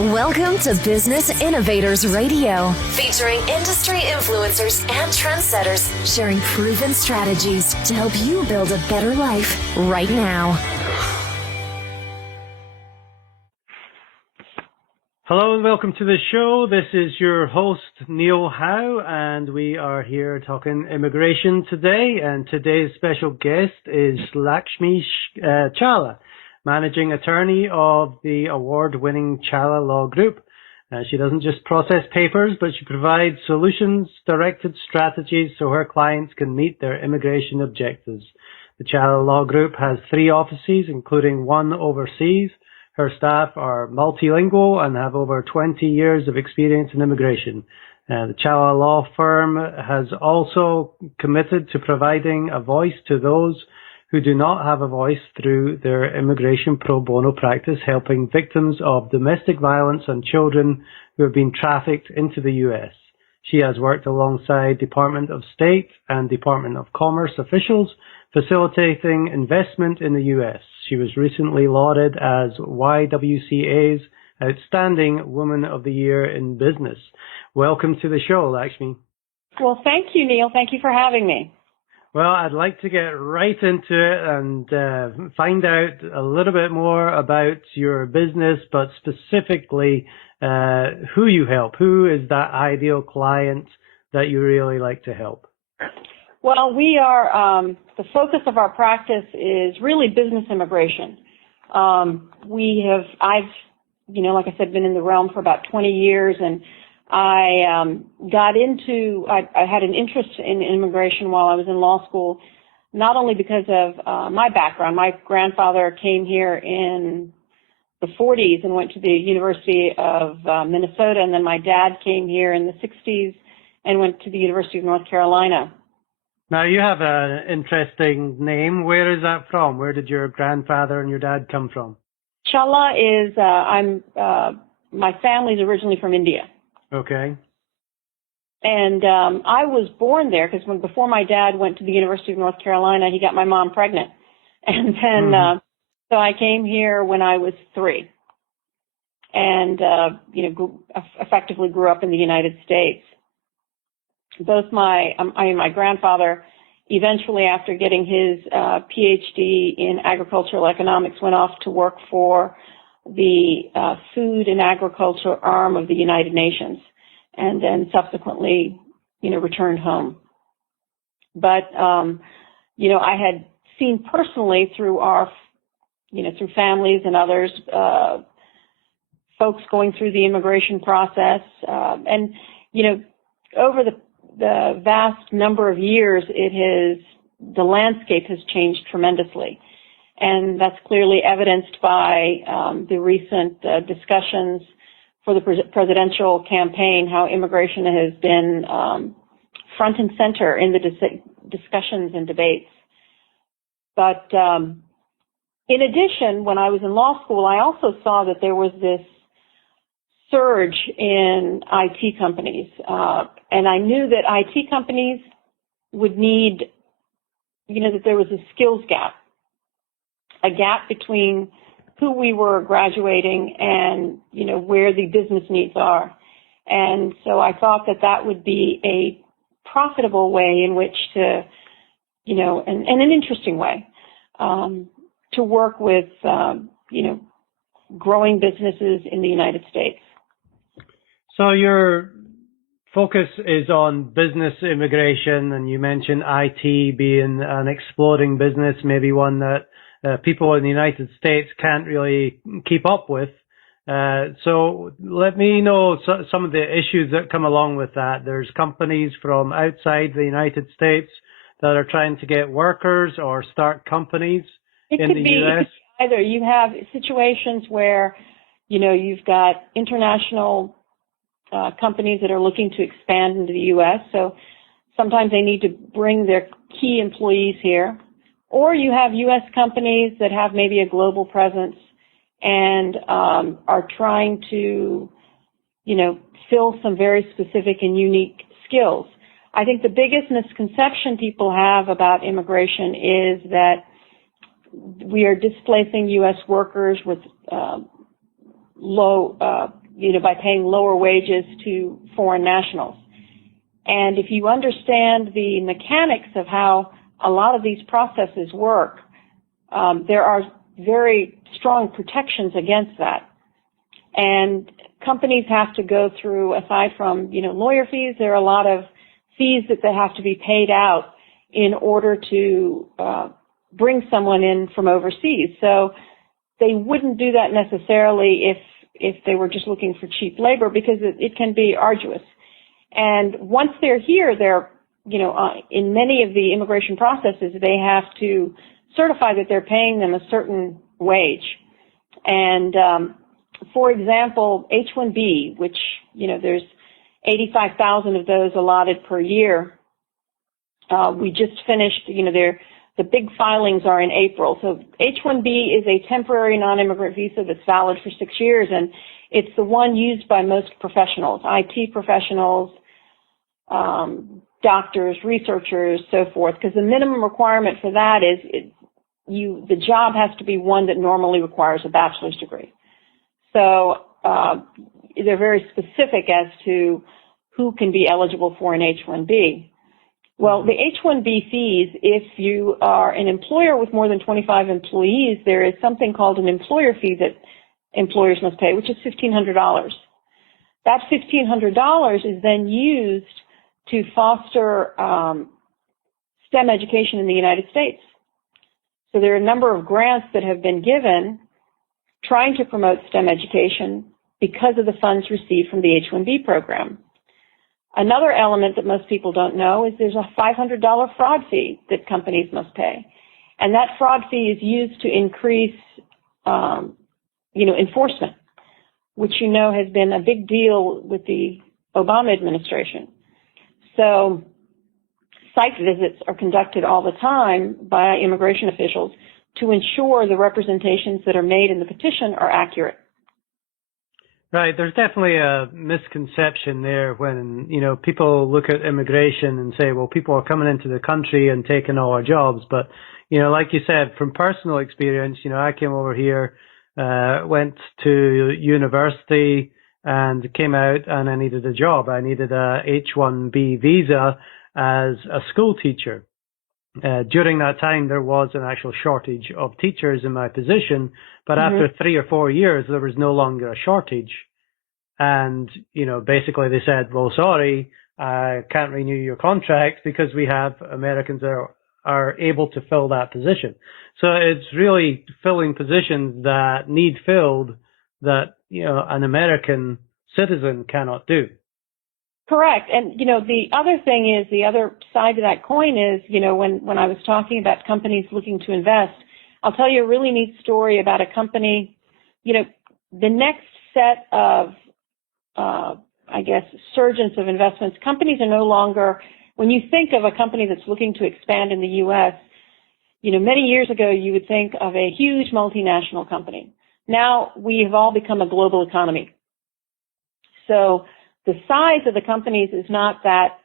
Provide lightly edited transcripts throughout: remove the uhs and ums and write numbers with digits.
Welcome to Business Innovators Radio, featuring industry influencers and trendsetters sharing proven strategies to help you build a better life right now. Hello and welcome to the show. This is your host, Neil Howe, and we are here talking immigration today. And today's special guest is Lakshmi Challa, Managing Attorney of the award-winning Challa Law Group. She doesn't just process papers, but she provides solutions-directed strategies so her clients can meet their immigration objectives. The Challa Law Group has 3 offices, including 1 overseas. Her staff are multilingual and have over 20 years of experience in immigration. The Challa Law firm has also committed to providing a voice to those who do not have a voice through their immigration pro bono practice, helping victims of domestic violence and children who have been trafficked into the U.S. She has worked alongside Department of State and Department of Commerce officials, facilitating investment in the U.S. She was recently lauded as YWCA's Outstanding Woman of the Year in Business. Welcome to the show, Lakshmi. Well, thank you, Neil. Thank you for having me. Well, I'd like to get right into it and find out a little bit more about your business, but specifically who you help. Who is that ideal client that you really like to help? Well, we are, the focus of our practice is really business immigration. I've, like I said, been in the realm for about 20 years, and I had an interest in immigration while I was in law school, not only because of my background. My grandfather came here in the 40s and went to the University of Minnesota, and then my dad came here in the 60s and went to the University of North Carolina. Now, you have an interesting name. Where is that from? Where did your grandfather and your dad come from? Challa is, my family's originally from India. Okay. And I was born there because before my dad went to the University of North Carolina, he got my mom pregnant. And then, so I came here when I was 3 and, effectively grew up in the United States. Both my grandfather, eventually after getting his PhD in agricultural economics, went off to work for the food and agriculture arm of the United Nations, and then subsequently, returned home. But, I had seen personally through through families and others, folks going through the immigration process, and, over the vast number of years, the landscape has changed tremendously. And that's clearly evidenced by the recent discussions for the presidential campaign, how immigration has been front and center in the discussions and debates. But in addition, when I was in law school, I also saw that there was this surge in IT companies. And I knew that IT companies would need, that there was a skills gap, a gap between who we were graduating and, where the business needs are. And so I thought that would be a profitable way in which to, and an interesting way, to work with, growing businesses in the United States. So your focus is on business immigration, and you mentioned IT being an exploding business, maybe one that people in the United States can't really keep up with. So let me know some of the issues that come along with that. There's companies from outside the United States that are trying to get workers or start companies in the U.S. Either you have situations where, you've got international companies that are looking to expand into the U.S. So sometimes they need to bring their key employees here. Or you have U.S. companies that have maybe a global presence and are trying to, fill some very specific and unique skills. I think the biggest misconception people have about immigration is that we are displacing U.S. workers with low by paying lower wages to foreign nationals. And if you understand the mechanics of how a lot of these processes work, there are very strong protections against that. And companies have to go through, aside from, lawyer fees, there are a lot of fees that they have to be paid out in order to bring someone in from overseas. So they wouldn't do that necessarily if they were just looking for cheap labor, because it can be arduous. And once they're here, they're, in many of the immigration processes, they have to certify that they're paying them a certain wage. And, for example, H-1B, which, there's 85,000 of those allotted per year. We just finished, the big filings are in April. So H-1B is a temporary non-immigrant visa that's valid for 6 years, and it's the one used by most professionals, IT professionals, doctors, researchers, so forth, because the minimum requirement for that is the job has to be one that normally requires a bachelor's degree. So they're very specific as to who can be eligible for an H-1B. Well, the H-1B fees, if you are an employer with more than 25 employees, there is something called an employer fee that employers must pay, which is $1,500. That $1,500 is then used to foster STEM education in the United States. So there are a number of grants that have been given trying to promote STEM education because of the funds received from the H-1B program. Another element that most people don't know is there's a $500 fraud fee that companies must pay. And that fraud fee is used to increase, enforcement, which has been a big deal with the Obama administration. So site visits are conducted all the time by immigration officials to ensure the representations that are made in the petition are accurate. Right. There's definitely a misconception there when, people look at immigration and say, well, people are coming into the country and taking all our jobs. But, like you said, from personal experience, I came over here, went to university and came out and I needed a job. I needed a H-1B visa as a school teacher. During that time, there was an actual shortage of teachers in my position, but after 3 or 4 years, there was no longer a shortage. And, basically they said, well, sorry, I can't renew your contract because we have Americans that are able to fill that position. So it's really filling positions that need filled that, an American citizen cannot do. Correct. And, the other thing is, the other side to that coin is, when I was talking about companies looking to invest, I'll tell you a really neat story about a company. The next set of, surgence of investments, companies are no longer, when you think of a company that's looking to expand in the U.S., many years ago you would think of a huge multinational company. Now we have all become a global economy. So the size of the companies is not that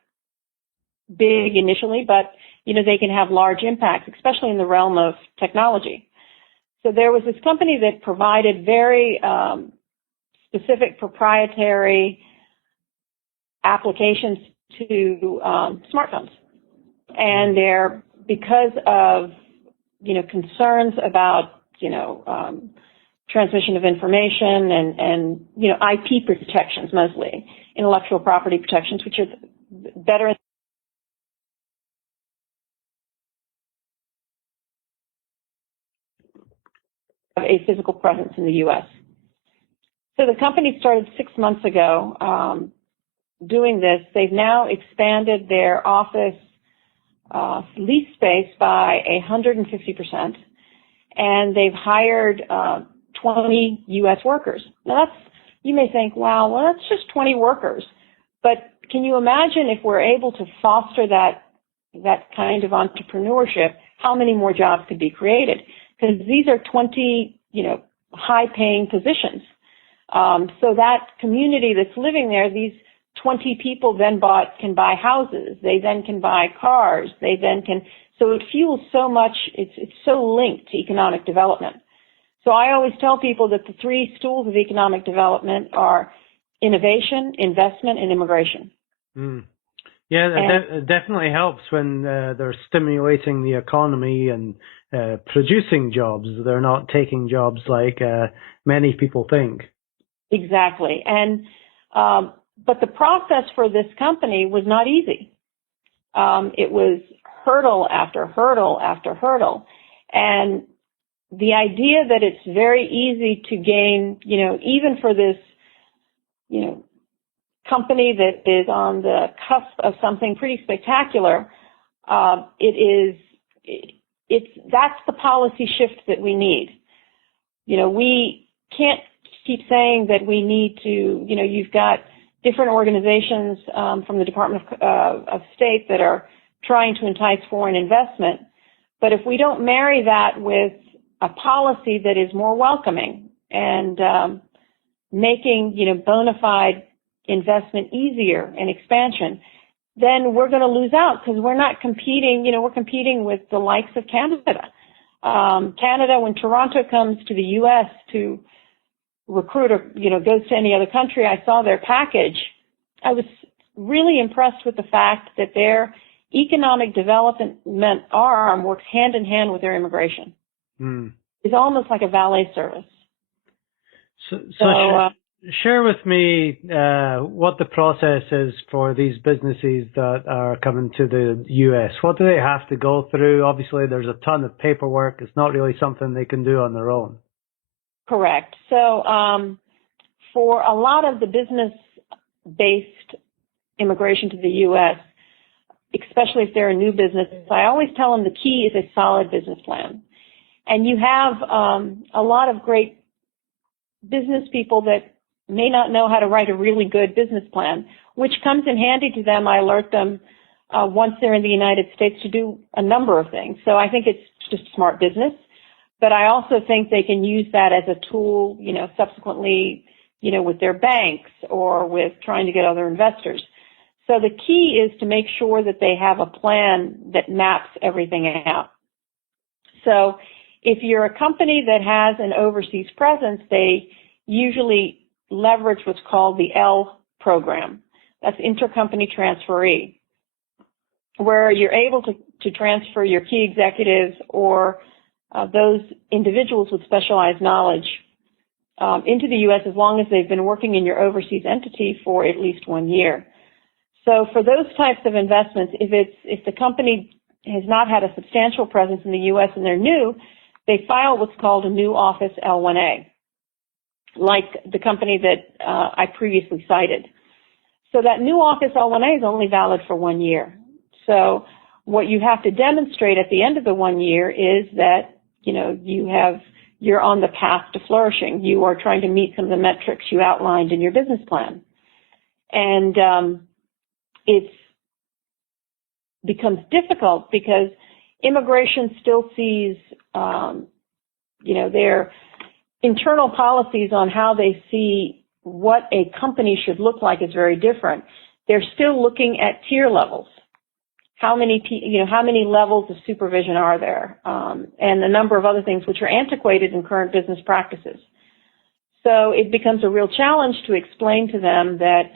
big initially, but, they can have large impacts, especially in the realm of technology. So there was this company that provided very specific proprietary applications to smartphones. And because of, concerns about, transmission of information and IP protections mostly, intellectual property protections, which are better of a physical presence in the U.S. So the company started 6 months ago doing this. They've now expanded their office lease space by 150%, and they've hired 20 U.S. workers. Now you may think, wow, well, that's just 20 workers. But can you imagine if we're able to foster that kind of entrepreneurship, how many more jobs could be created? Because these are 20, high-paying positions. So that community that's living there, these 20 people then can buy houses. They then can buy cars. So it fuels so much. It's so linked to economic development. So I always tell people that the 3 stools of economic development are innovation, investment, and immigration. Mm. Yeah, it definitely helps when they're stimulating the economy and producing jobs. They're not taking jobs like many people think. Exactly. And but the process for this company was not easy. It was hurdle after hurdle after hurdle. And the idea that it's very easy to gain, even for this, company that is on the cusp of something pretty spectacular, that's the policy shift that we need. We can't keep saying that we need to, you've got different organizations from the Department of State that are trying to entice foreign investment. But if we don't marry that with a policy that is more welcoming and making, bona fide investment easier and expansion, then we're going to lose out because we're not competing, we're competing with the likes of Canada. Canada, when Toronto comes to the U.S. to recruit or, goes to any other country, I saw their package. I was really impressed with the fact that their economic development arm works hand in hand with their immigration. Mm. It's almost like a valet service. Share with me what the process is for these businesses that are coming to the U.S. What do they have to go through? Obviously, there's a ton of paperwork. It's not really something they can do on their own. Correct. So for a lot of the business-based immigration to the U.S., especially if they're a new business, I always tell them the key is a solid business plan. And you have a lot of great business people that may not know how to write a really good business plan, which comes in handy to them. I alert them once they're in the United States to do a number of things. So I think it's just smart business. But I also think they can use that as a tool, subsequently, with their banks or with trying to get other investors. So the key is to make sure that they have a plan that maps everything out. So if you're a company that has an overseas presence, they usually leverage what's called the L program. That's intercompany transferee, where you're able to transfer your key executives or those individuals with specialized knowledge into the U.S. as long as they've been working in your overseas entity for at least 1 year. So for those types of investments, if the company has not had a substantial presence in the U.S. and they're new, they file what's called a new office L1A, like the company that I previously cited. So that new office L1A is only valid for 1 year. So what you have to demonstrate at the end of the 1 year is that, you're on the path to flourishing. You are trying to meet some of the metrics you outlined in your business plan. And it becomes difficult because immigration still sees, their internal policies on how they see what a company should look like is very different. They're still looking at tier levels. How many levels of supervision are there, and a number of other things which are antiquated in current business practices. So it becomes a real challenge to explain to them that,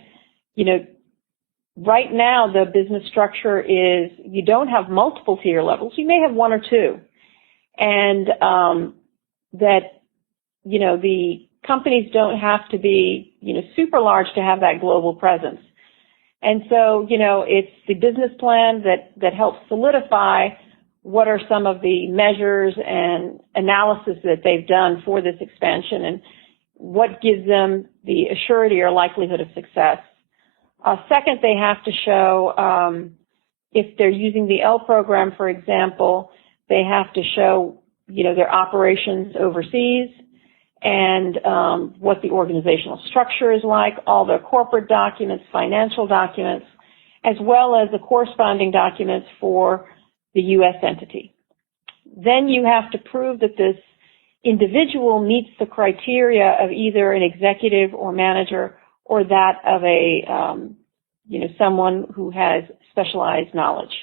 right now the business structure is you don't have multiple tier levels. You may have one or two, and that the companies don't have to be super large to have that global presence. And so, it's the business plan that helps solidify what are some of the measures and analysis that they've done for this expansion and what gives them the assurity or likelihood of success. Second, they have to show, if they're using the L program, for example, they have to show, their operations overseas and what the organizational structure is like, all their corporate documents, financial documents, as well as the corresponding documents for the U.S. entity. Then you have to prove that this individual meets the criteria of either an executive or manager or that of a, someone who has specialized knowledge.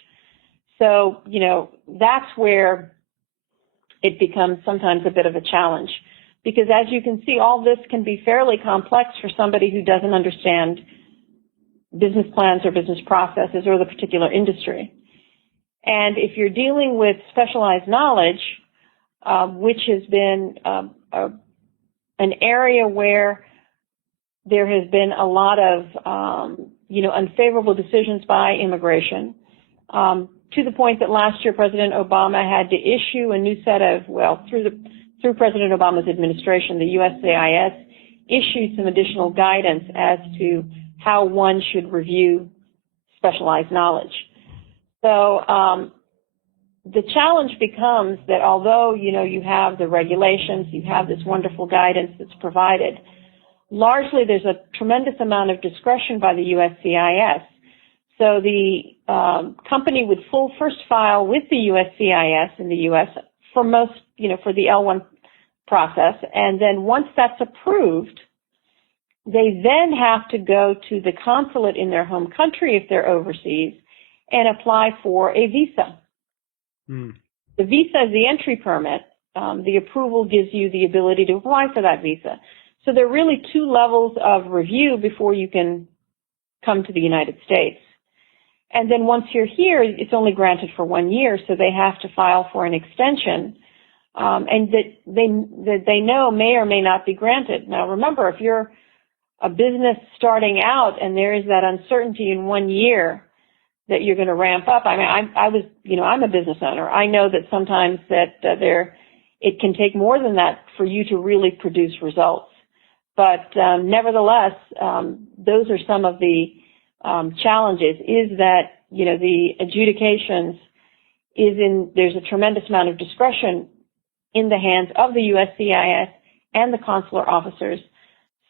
So, that's where it becomes sometimes a bit of a challenge. because as you can see, all this can be fairly complex for somebody who doesn't understand business plans or business processes or the particular industry. And if you're dealing with specialized knowledge, which has been an area where there has been a lot of, unfavorable decisions by immigration, to the point that last year President Obama had to issue a new set of, through President Obama's administration, the USCIS issued some additional guidance as to how one should review specialized knowledge. So the challenge becomes that although, you have the regulations, you have this wonderful guidance that's provided, largely there's a tremendous amount of discretion by the USCIS. So the company would first file with the USCIS in the U.S. for most, for the L1 process, and then once that's approved, they then have to go to the consulate in their home country if they're overseas and apply for a visa. The visa is the entry permit. The approval gives you the ability to apply for that visa. So there are really two levels of review before you can come to the United States. And then once you're here, it's only granted for 1 year, so they have to file for an extension, and that they know may or may not be granted. Now remember, if you're a business starting out and there is that uncertainty in 1 year that you're going to ramp up. I mean, I'm a business owner. I know that sometimes that it can take more than that for you to really produce results. But nevertheless, those are some of the challenges. Is that the adjudications there's a tremendous amount of discretion in the hands of the USCIS and the consular officers.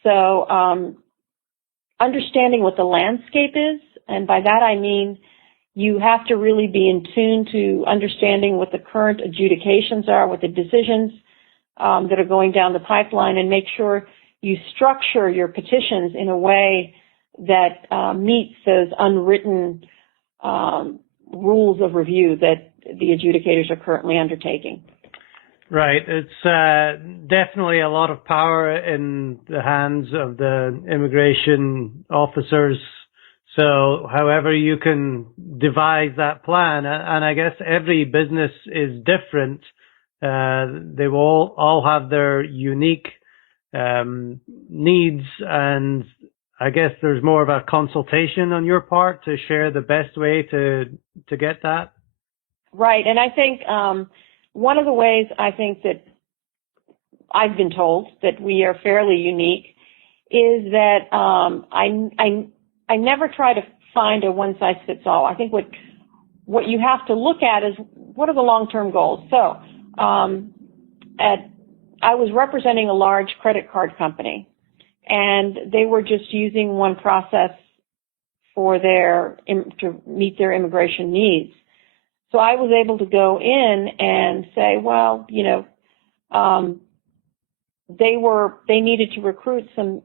So understanding what the landscape is, and by that I mean you have to really be in tune to understanding what the current adjudications are, what the decisions that are going down the pipeline, and make sure you structure your petitions in a way that meets those unwritten rules of review that the adjudicators are currently undertaking. Right. It's definitely a lot of power in the hands of the immigration officers. So however you can devise that plan, and I guess every business is different. They will all have their unique needs, and I guess there's more of a consultation on your part to share the best way to get that. Right. And I think one of the ways I think that I've been told that we are fairly unique is that I never try to find a one-size-fits-all. I think what you have to look at is what are the long-term goals. So I was representing a large credit card company, and they were just using one process for to meet their immigration needs. So I was able to go in and say, well, they needed to recruit some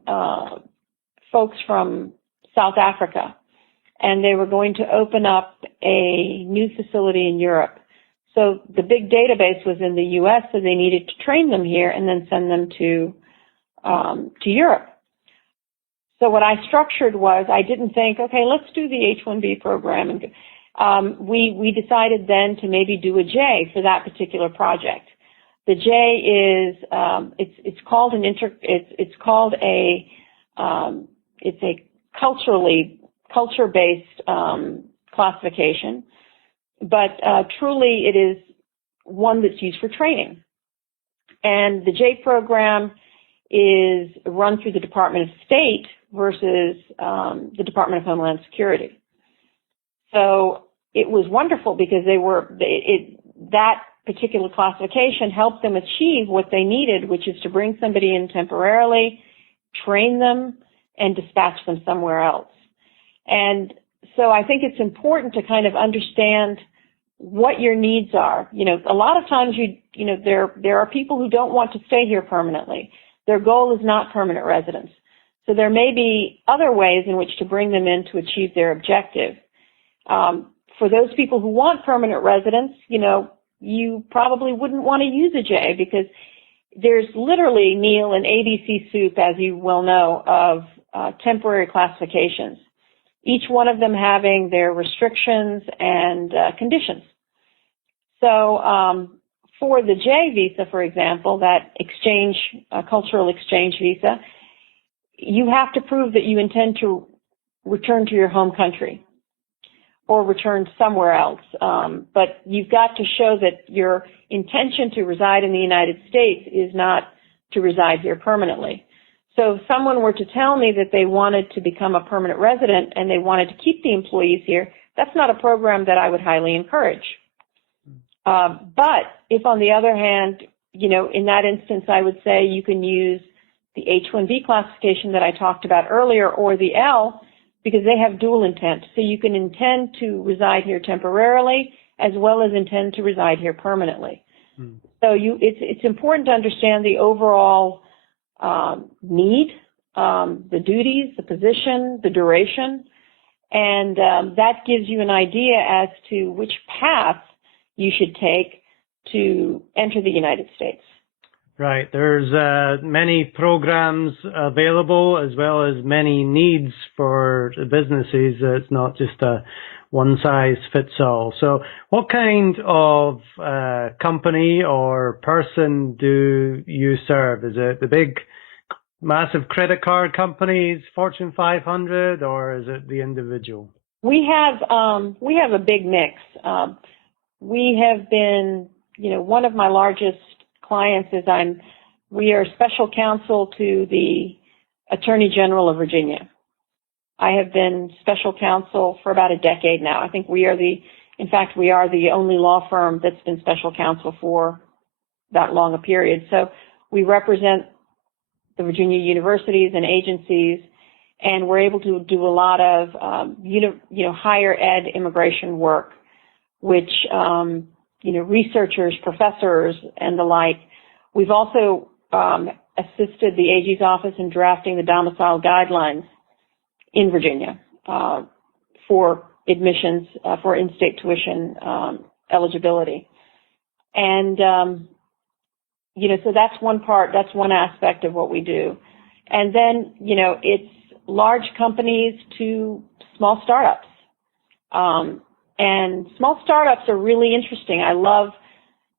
folks from South Africa, and they were going to open up a new facility in Europe. So the big database was in the U.S., so they needed to train them here and then send them to Europe. So what I structured was I didn't think, okay, let's do the H-1B program. And we decided then to maybe do a J for that particular project. The J is it's a culture-based classification, but truly it is one that's used for training. And the J program is run through the Department of State versus the Department of Homeland Security. So it was wonderful because that particular classification helped them achieve what they needed, which is to bring somebody in temporarily, train them, and dispatch them somewhere else. And so I think it's important to kind of understand what your needs are. A lot of times there are people who don't want to stay here permanently. Their goal is not permanent residence. So there may be other ways in which to bring them in to achieve their objective. For those people who want permanent residence, you probably wouldn't want to use a J because there's literally, Neil, an ABC soup, as you well know, of temporary classifications, each one of them having their restrictions and conditions. So for the J visa, for example, that exchange, cultural exchange visa, you have to prove that you intend to return to your home country or return somewhere else. But you've got to show that your intention to reside in the United States is not to reside here permanently. So if someone were to tell me that they wanted to become a permanent resident and they wanted to keep the employees here, that's not a program that I would highly encourage. But if, on the other hand, in that instance, I would say you can use the H-1B classification that I talked about earlier, or the L, because they have dual intent. So you can intend to reside here temporarily as well as intend to reside here permanently. So it's important to understand the overall need, the duties, the position, the duration, and that gives you an idea as to which path you should take to enter the United States. Right. There's many programs available as well as many needs for the businesses. It's not just a one-size-fits-all. So what kind of company or person do you serve? Is it the big, massive credit card companies, Fortune 500, or is it the individual? We have a big mix. We have been, one of my largest clients is we are special counsel to the Attorney General of Virginia. I have been special counsel for about a decade now. I think we are the only law firm that's been special counsel for that long a period. So we represent the Virginia universities and agencies, and we're able to do a lot of, higher ed immigration work, which, researchers, professors, and the like. We've also assisted the AG's office in drafting the domicile guidelines in Virginia for admissions, for in-state tuition eligibility. And, so that's one part, that's one aspect of what we do. And then, it's large companies to small startups. And small startups are really interesting. I love,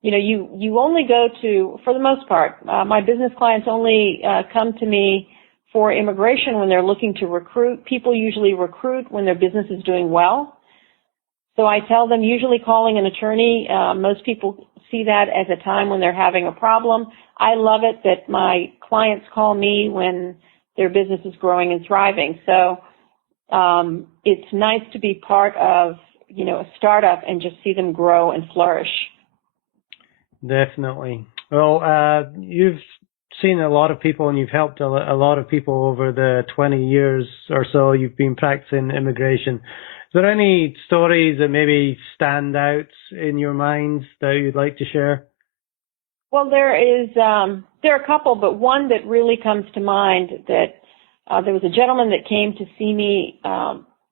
you only go to, for the most part, my business clients only come to me for immigration when they're looking to recruit. People usually recruit when their business is doing well. So I tell them, usually calling an attorney, most people see that as a time when they're having a problem. I love it that my clients call me when their business is growing and thriving. So it's nice to be part of a startup and just see them grow and flourish. Definitely. Well, you've seen a lot of people and you've helped a lot of people over the 20 years or so you've been practicing immigration. Is there any stories that maybe stand out in your minds that you'd like to share? Well, there are a couple, but one that really comes to mind that there was a gentleman that came to see me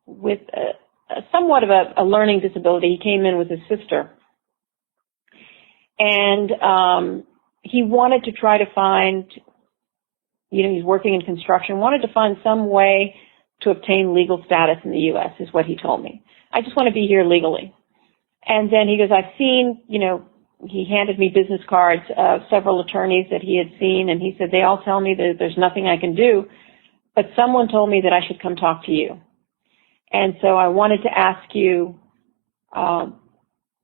with somewhat of a learning disability. He came in with his sister. And he wanted to try to find, he's working in construction, wanted to find some way to obtain legal status in the U.S., is what he told me. I just want to be here legally. And then he goes, I've seen, he handed me business cards of several attorneys that he had seen, and he said, they all tell me that there's nothing I can do, but someone told me that I should come talk to you. And so I wanted to ask you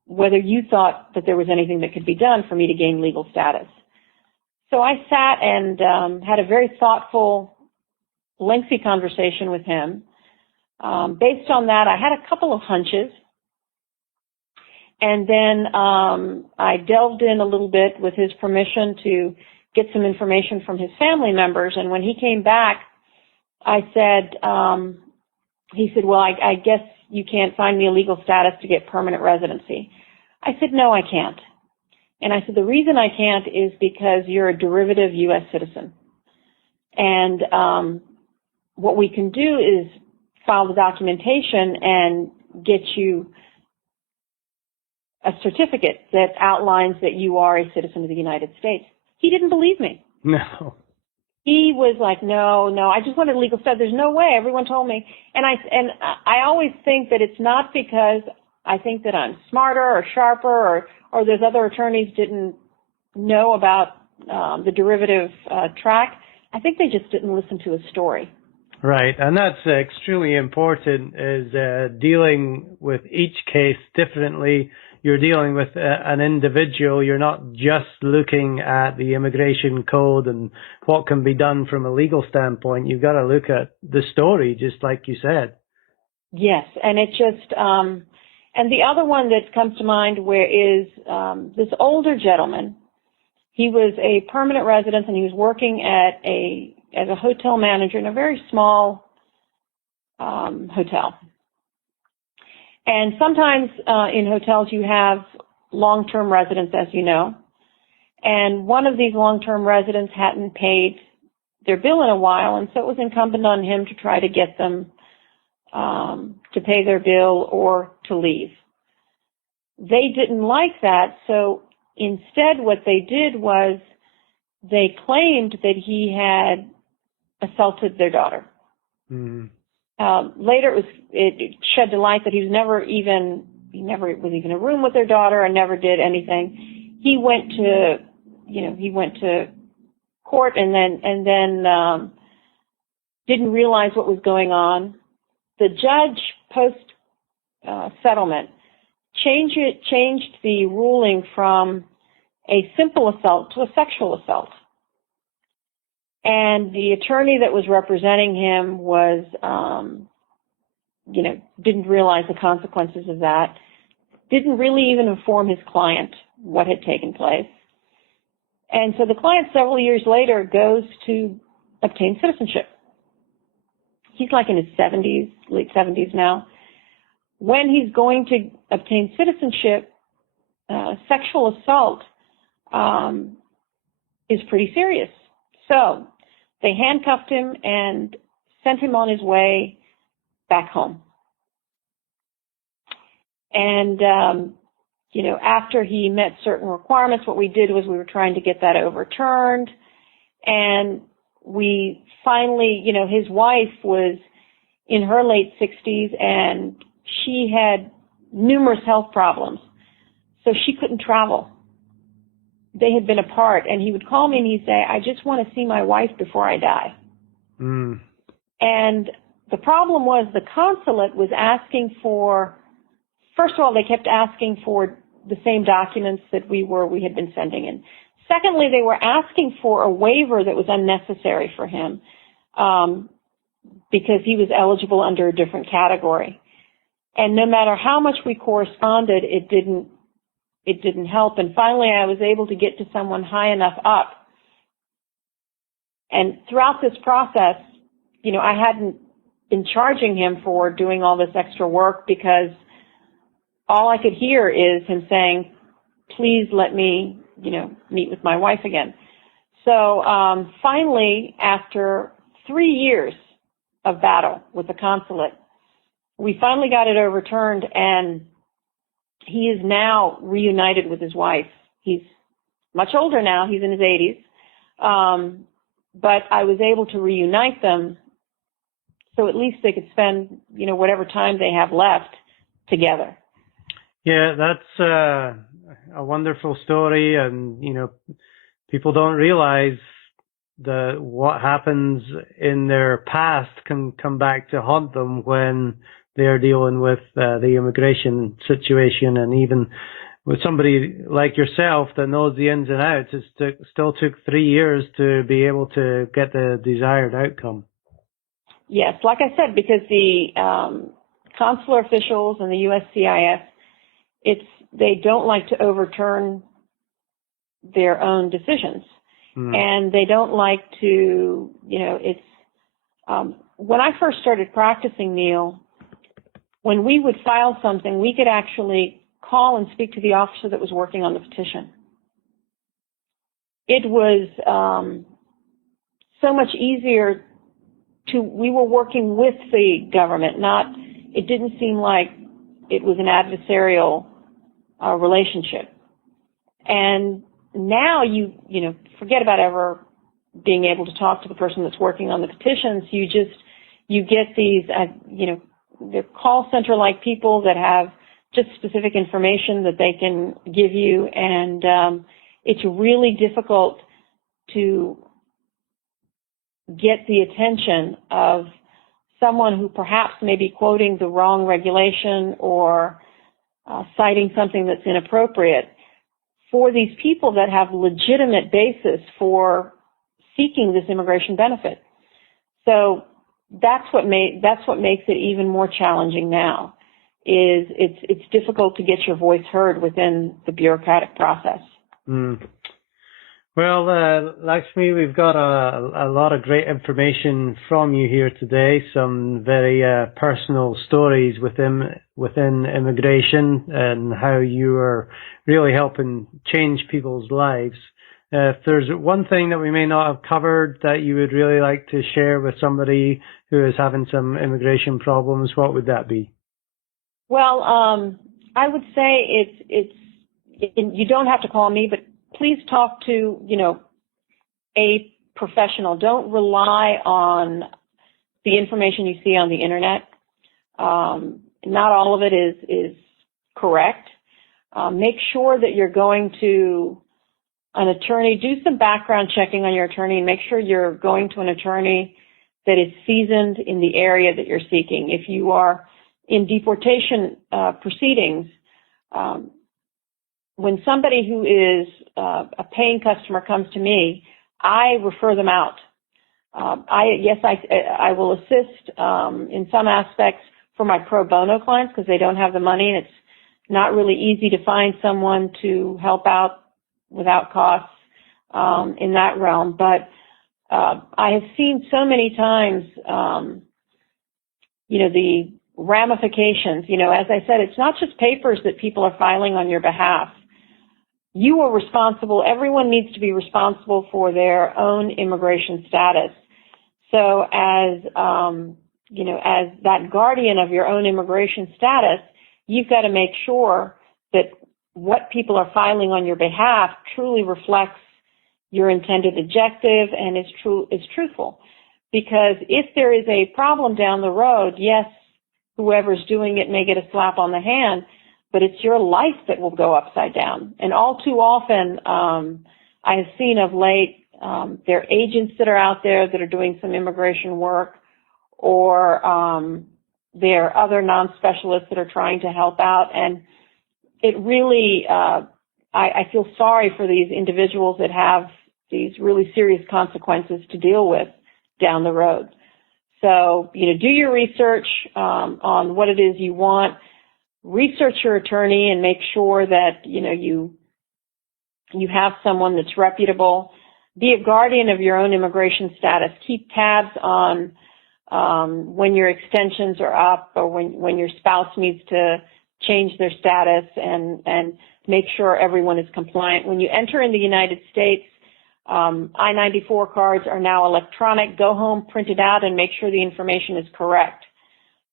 whether you thought that there was anything that could be done for me to gain legal status. So I sat and had a very thoughtful, lengthy conversation with him. Based on that, I had a couple of hunches. And then I delved in a little bit with his permission to get some information from his family members. And when he came back, I said, he said, well, I guess you can't find me a legal status to get permanent residency. I said, no, I can't. And I said, the reason I can't is because you're a derivative U.S. citizen. And what we can do is file the documentation and get you a certificate that outlines that you are a citizen of the United States. He didn't believe me. No. He was like, no, I just wanted legal stuff. There's no way. Everyone told me. And I always think that it's not because I think that I'm smarter or sharper or those other attorneys didn't know about the derivative track. I think they just didn't listen to his story. Right, and that's extremely important, is dealing with each case differently. You're dealing with an individual. You're not just looking at the immigration code and what can be done from a legal standpoint. You've got to look at the story, just like you said. Yes, and it just, and the other one that comes to mind is this older gentleman. He was a permanent resident, and he was working as a hotel manager in a very small hotel. And sometimes in hotels you have long-term residents, as you know. And one of these long-term residents hadn't paid their bill in a while, and so it was incumbent on him to try to get them to pay their bill or to leave. They didn't like that, so instead what they did was they claimed that he had assaulted their daughter. Mm. Later it shed to light that he never was even in a room with their daughter and never did anything. He went to court and then didn't realize what was going on. The judge post settlement changed the ruling from a simple assault to a sexual assault. And the attorney that was representing him was, didn't realize the consequences of that, didn't really even inform his client what had taken place. And so the client several years later goes to obtain citizenship. He's like in his 70s, late 70s now. When he's going to obtain citizenship, sexual assault is pretty serious. So they handcuffed him and sent him on his way back home. And, after he met certain requirements, what we did was we were trying to get that overturned. And we finally, his wife was in her late 60s and she had numerous health problems. So she couldn't travel. They had been apart, and he would call me and he'd say, I just want to see my wife before I die. Mm. And the problem was the consulate was asking for, first of all, they kept asking for the same documents that we had been sending in. Secondly, they were asking for a waiver that was unnecessary for him because he was eligible under a different category. And no matter how much we corresponded, it didn't help. And finally, I was able to get to someone high enough up. And throughout this process, I hadn't been charging him for doing all this extra work because all I could hear is him saying, please let me, meet with my wife again. So finally, after 3 years of battle with the consulate, we finally got it overturned, and he is now reunited with his wife. He's much older now. He's in his 80s. But I was able to reunite them so at least they could spend, whatever time they have left together. Yeah, that's a wonderful story. And, people don't realize that what happens in their past can come back to haunt them when they're dealing with the immigration situation. And even with somebody like yourself that knows the ins and outs, it still took 3 years to be able to get the desired outcome. Yes, like I said, because the consular officials and the USCIS, they don't like to overturn their own decisions. And they don't like to, when I first started practicing, Neil, when we would file something, we could actually call and speak to the officer that was working on the petition. It was so much easier we were working with the government, it didn't seem like it was an adversarial relationship. And now you forget about ever being able to talk to the person that's working on the petitions. You get these, they're call center-like people that have just specific information that they can give you, and it's really difficult to get the attention of someone who perhaps may be quoting the wrong regulation or citing something that's inappropriate for these people that have legitimate basis for seeking this immigration benefit. So that's what makes it even more challenging now. Is it's difficult to get your voice heard within the bureaucratic process. Mm. Well, Lakshmi, we've got a lot of great information from you here today. Some very personal stories within immigration and how you are really helping change people's lives. If there's one thing that we may not have covered that you would really like to share with somebody who is having some immigration problems, what would that be? Well, I would say you don't have to call me, but please talk to, a professional. Don't rely on the information you see on the internet. Not all of it is correct. Make sure that you're going to an attorney. Do some background checking on your attorney and make sure you're going to an attorney that is seasoned in the area that you're seeking. If you are in deportation proceedings, when somebody who is a paying customer comes to me, I refer them out. I will assist in some aspects for my pro bono clients because they don't have the money, and it's not really easy to find someone to help out without costs in that realm. But I have seen so many times, the ramifications. As I said, it's not just papers that people are filing on your behalf. You are responsible. Everyone needs to be responsible for their own immigration status. So as that guardian of your own immigration status, you've got to make sure that what people are filing on your behalf truly reflects your intended objective and is truthful. Because if there is a problem down the road, yes, whoever's doing it may get a slap on the hand, but it's your life that will go upside down. And all too often, I have seen of late, there are agents that are out there that are doing some immigration work, or there are other non-specialists that are trying to help out. And it really, I feel sorry for these individuals that have these really serious consequences to deal with down the road. So, do your research on what it is you want. Research your attorney and make sure that, you have someone that's reputable. Be a guardian of your own immigration status. Keep tabs on when your extensions are up or when your spouse needs to change their status, and make sure everyone is compliant. When you enter in the United States, I-94 cards are now electronic. Go home, print it out, and make sure the information is correct.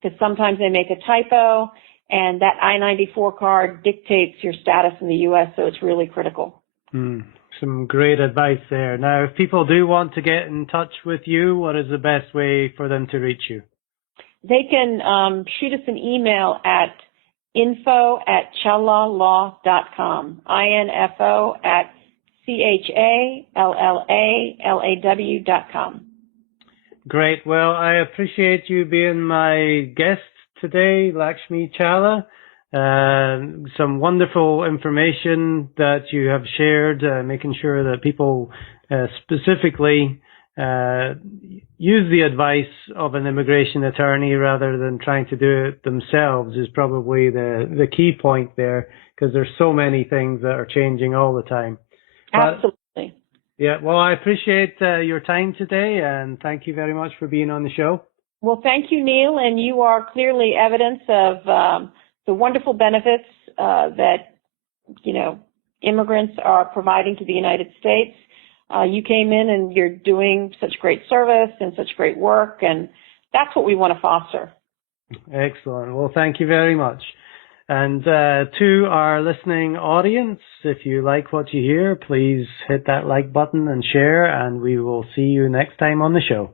Because sometimes they make a typo, and that I-94 card dictates your status in the U.S., so it's really critical. Some great advice there. Now, if people do want to get in touch with you, what is the best way for them to reach you? They can shoot us an email at info@challalaw.com, info@CHALLALAW.com. Great. Well, I appreciate you being my guest today, Lakshmi Challa. Some wonderful information that you have shared, making sure that people specifically use the advice of an immigration attorney rather than trying to do it themselves is probably the key point there, because there's so many things that are changing all the time. Absolutely. Yeah, well, I appreciate your time today, and thank you very much for being on the show. Well, thank you, Neil, and you are clearly evidence of the wonderful benefits that, immigrants are providing to the United States. You came in and you're doing such great service and such great work, and that's what we want to foster. Excellent. Well, thank you very much. And to our listening audience, if you like what you hear, please hit that like button and share, and we will see you next time on the show.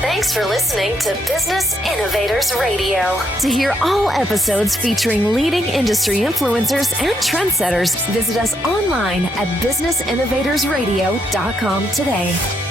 Thanks for listening to Business Innovators Radio. To hear all episodes featuring leading industry influencers and trendsetters, visit us online at businessinnovatorsradio.com today.